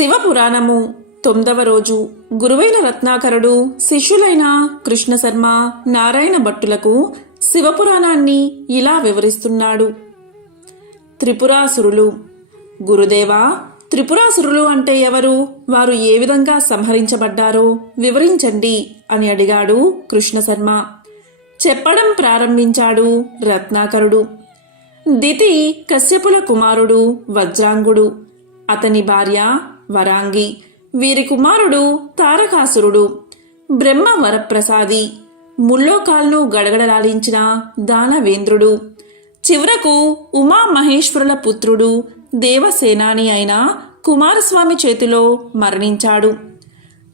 శివపురాణము తొమ్మిదవ రోజు. గురువైన రత్నాకరుడు శిష్యులైన కృష్ణశర్మ నారాయణ భట్టులకు శివపురాణాన్ని ఇలా వివరిస్తున్నాడు. త్రిపురాసురులు. గురుదేవా త్రిపురాసురులు అంటే ఎవరు? వారు ఏ విధంగా సంహరించబడ్డారో వివరించండి అని అడిగాడు కృష్ణశర్మ. చెప్పడం ప్రారంభించాడు రత్నాకరుడు. దితి కశ్యపుల కుమారుడు వజ్రాంగుడు. అతని భార్య వరాంగి. వీరి కుమారుడు తారకాసురుడు. బ్రహ్మ వరప్రసాది ముల్లోకాలను గడగడలాడించిన దానవేంద్రుడు. చివరకు ఉమామహేశ్వరుల పుత్రుడు దేవసేనాని అయిన కుమారస్వామి చేతిలో మరణించాడు.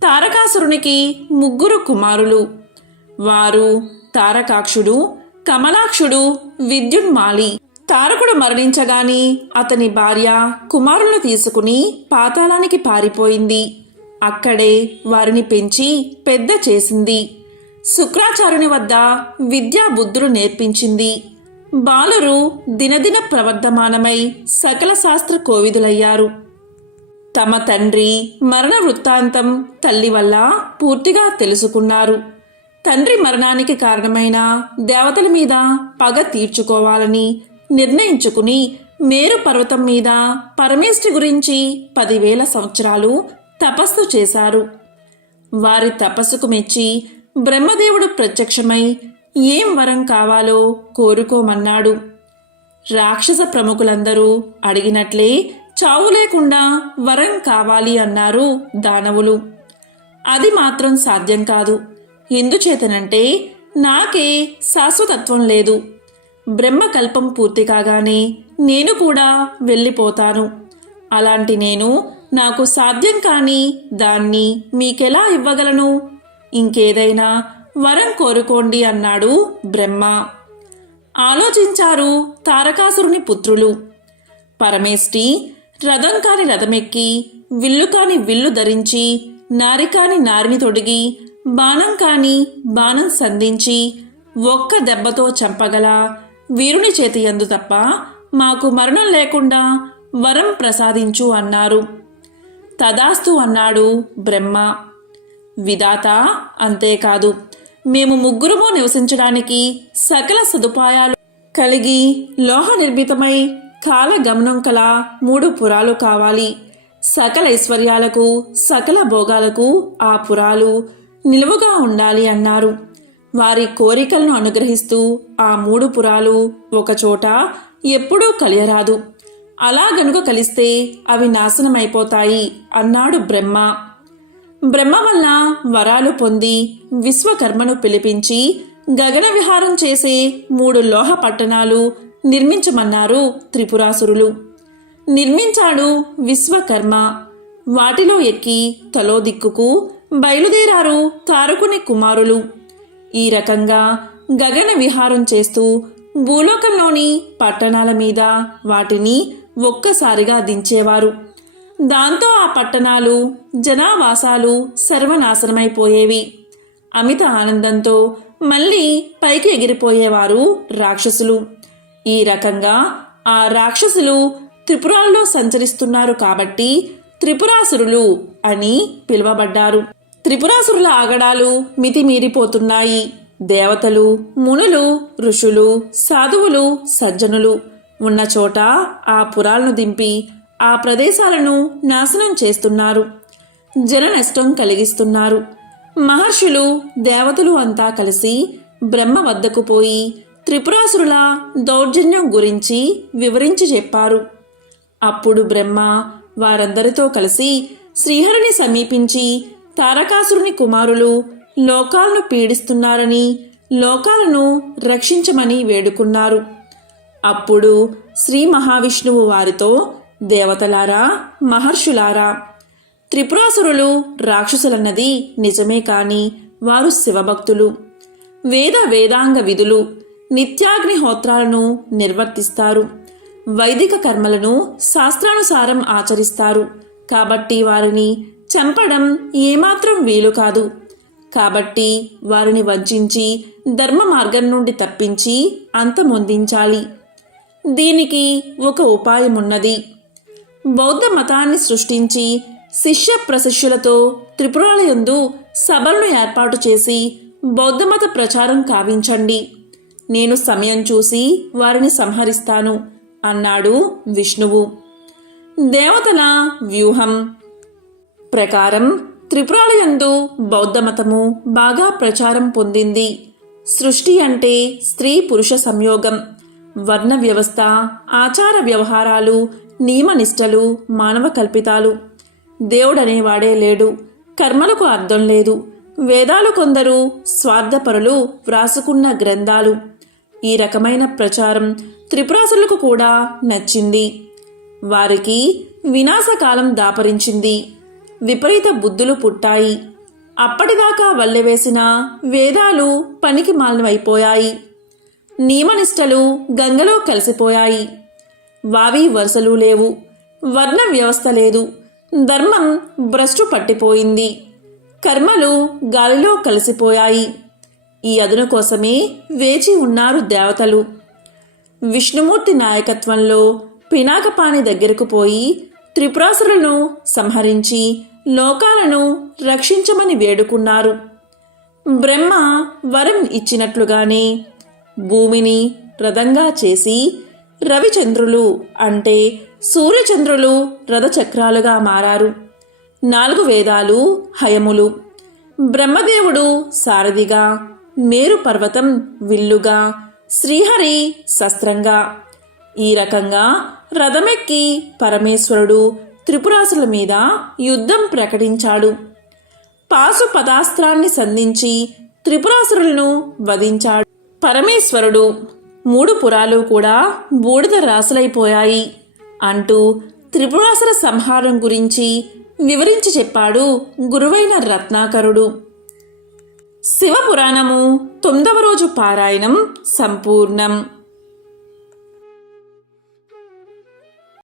తారకాసురునికి ముగ్గురు కుమారులు. వారు తారకాక్షుడు కమలాక్షుడు విద్యున్మాలి. తారకుడు మరణించగాని అతని భార్య కుమారులను తీసుకుని పాతాళానికి పారిపోయింది. అక్కడే వారిని పెంచి పెద్ద చేసింది. శుక్రాచార్యుని వద్ద విద్యా బుద్ధులు నేర్పించింది. బాలురు దినదిన ప్రవర్ధమానమై సకల శాస్త్ర కోవిదులయ్యారు. తమ తండ్రి మరణ వృత్తాంతం తల్లి వల్ల పూర్తిగా తెలుసుకున్నారు. తండ్రి మరణానికి కారణమైన దేవతల మీద పగ తీర్చుకోవాలని నిర్ణయించుకుని మేరు పర్వతం మీద పరమేష్టి గురించి పదివేల సంవత్సరాలు తపస్సు చేశారు. వారి తపస్సుకు మెచ్చి బ్రహ్మదేవుడు ప్రత్యక్షమై ఏం వరం కావాలో కోరుకోమన్నాడు. రాక్షస ప్రముఖులందరూ అడిగినట్లే చావు లేకుండా వరం కావాలి అన్నారు దానవులు. అది మాత్రం సాధ్యం కాదు. ఎందుచేతనంటే నాకే శాశ్వతత్వం లేదు. బ్రహ్మకల్పం పూర్తి కాగానే నేను కూడా వెళ్ళిపోతాను. అలాంటి నేను నాకు సాధ్యం కాని దాన్ని మీకెలా ఇవ్వగలను? ఇంకేదైనా వరం కోరుకోండి అన్నాడు బ్రహ్మ. ఆలోచించారు తారకాసురుని పుత్రులు. పరమేష్టి రథం కాని రథమెక్కి విల్లు కాని విల్లు ధరించి నారి కాని నారిని తొడిగి బాణం కాని బాణం సంధించి ఒక్క దెబ్బతో చంపగల వీరుని చేతి యందు తప్ప మాకు మరణం లేకుండా వరం ప్రసాదించు అన్నారు. తదాస్తు అన్నాడు బ్రహ్మ. విధాత అంతేకాదు. మేము ముగ్గురము నివసించడానికి సకల సదుపాయాలు కలిగి లోహ నిర్మితమై కాల గమనం కల మూడు పురాలు కావాలి. సకల ఐశ్వర్యాలకు సకల భోగాలకు ఆ పురాలు నిలువుగా ఉండాలి అన్నారు. వారి కోరికలను అనుగ్రహిస్తూ ఆ మూడు పురాలు ఒకచోట ఎప్పుడూ కలియరాదు. అలా గనుక కలిస్తే అవి నాశనమైపోతాయి అన్నాడు బ్రహ్మ. బ్రహ్మ వల్ల వరాలు పొంది విశ్వకర్మను పిలిపించి గగన విహారం చేసే మూడు లోహ పట్టణాలు నిర్మించమన్నారు త్రిపురాసురులు. నిర్మించాడు విశ్వకర్మ. వాటిలో ఎక్కి తలో దిక్కుకు బయలుదేరారు తారకుని కుమారులు. ఈ రకంగా గగన విహారం చేస్తూ భూలోకంలోని పట్టణాల మీద వాటిని ఒక్కసారిగా దించేవారు. దాంతో ఆ పట్టణాలు జనావాసాలు సర్వనాశనమైపోయేవి. అమిత ఆనందంతో మళ్ళీ పైకి ఎగిరిపోయేవారు రాక్షసులు. ఈ రకంగా ఆ రాక్షసులు త్రిపురాల్లో సంచరిస్తున్నారు కాబట్టి త్రిపురాసురులు అని పిలువబడ్డారు. త్రిపురాసురుల ఆగడాలు మితిమీరిపోతున్నాయి. దేవతలు మునులు ఋషులు సాధువులు సజ్జనులు ఉన్న చోట ఆ పురాలను దింపి ఆ ప్రదేశాలను నాశనం చేస్తున్నారు. జన నష్టం కలిగిస్తున్నారు. మహర్షులు దేవతలు అంతా కలిసి బ్రహ్మ వద్దకు పోయి త్రిపురాసురుల దౌర్జన్యం గురించి వివరించి చెప్పారు. అప్పుడు బ్రహ్మ వారందరితో కలిసి శ్రీహరిని సమీపించి తారకాసురుని కుమారులు లోకాలను పీడిస్తున్నారని లోకాలను రక్షించమని వేడుకున్నారు. అప్పుడు శ్రీ మహావిష్ణువు వారితో దేవతలారా మహర్షులారా త్రిపురాసురులు రాక్షసులన్నది నిజమే కాని వారు శివభక్తులు. వేద వేదాంగ విధులు నిత్యాగ్నిహోత్రాలను నిర్వర్తిస్తారు. వైదిక కర్మలను శాస్త్రానుసారం ఆచరిస్తారు. కాబట్టి వారిని చంపడం ఏమాత్రం వీలు కాదు. కాబట్టి వారిని వంచించి ధర్మ మార్గం నుండి తప్పించి అంతమొందించాలి దీనికి ఒక ఉపాయమున్నది బౌద్ధ మతాన్ని సృష్టించి శిష్య ప్రశిష్యులతో త్రిపురాలయందు సభలను ఏర్పాటు చేసి బౌద్ధమత ప్రచారం కావించండి. నేను సమయం చూసి వారిని సంహరిస్తాను అన్నాడు విష్ణువు. దేవతల వ్యూహం ప్రకారం త్రిపురాలయందు బౌద్ధమతము బాగా ప్రచారం పొందింది. సృష్టి అంటే స్త్రీ పురుష సంయోగం. వర్ణ వ్యవస్థ ఆచార వ్యవహారాలు నియమనిష్టలు మానవ కల్పితాలు. దేవుడనేవాడే లేడు కర్మలకు అర్థం లేదు. వేదాలు కొందరు స్వార్థపరులు వ్రాసుకున్న గ్రంథాలు. ఈ రకమైన ప్రచారం త్రిపురాసులకు కూడా నచ్చింది. వారికి వినాశకాలం దాపరించింది. విపరీత బుద్ధులు పుట్టాయి. అప్పటిదాకా వల్లెవేసిన వేదాలు పనికి మాలినవైపోయాయి. నియమనిష్టలు గంగలో కలిసిపోయాయి. వావి వరుసలు లేవు. వర్ణ వ్యవస్థ లేదు. ధర్మం భ్రష్టు పట్టిపోయింది. కర్మలు గాలిలో కలిసిపోయాయి. ఈ అదును కోసమే వేచి ఉన్నారు దేవతలు. విష్ణుమూర్తి నాయకత్వంలో పినాకపాణి దగ్గరకు పోయి త్రిపురాసురులను సంహరించి లోకాలను రక్షించమని వేడుకున్నారు. బ్రహ్మ వరం ఇచ్చినట్లుగానే భూమిని రథంగా చేసి రవిచంద్రులు అంటే సూర్యచంద్రులు రథచక్రాలుగా మారారు. నాలుగు వేదాలు హయములు. బ్రహ్మదేవుడు సారథిగా మేరు పర్వతం విల్లుగా శ్రీహరి శస్త్రంగా. ఈ రకంగా రథమెక్కి పరమేశ్వరుడు త్రిపురాసుల మీద యుద్ధం ప్రకటించాడు. పాశుపదాస్త్రాన్ని సంధించి త్రిపురాసురులను వధించాడు. పరమేశ్వరుడు మూడు పురాలు కూడా బూడిద రాసులైపోయాయి అంటూ త్రిపురాసుర సంహారం గురించి వివరించి చెప్పాడు గురువైన రత్నాకరుడు. శివపురాణము తొమ్మిదవ రోజు పారాయణం సంపూర్ణం.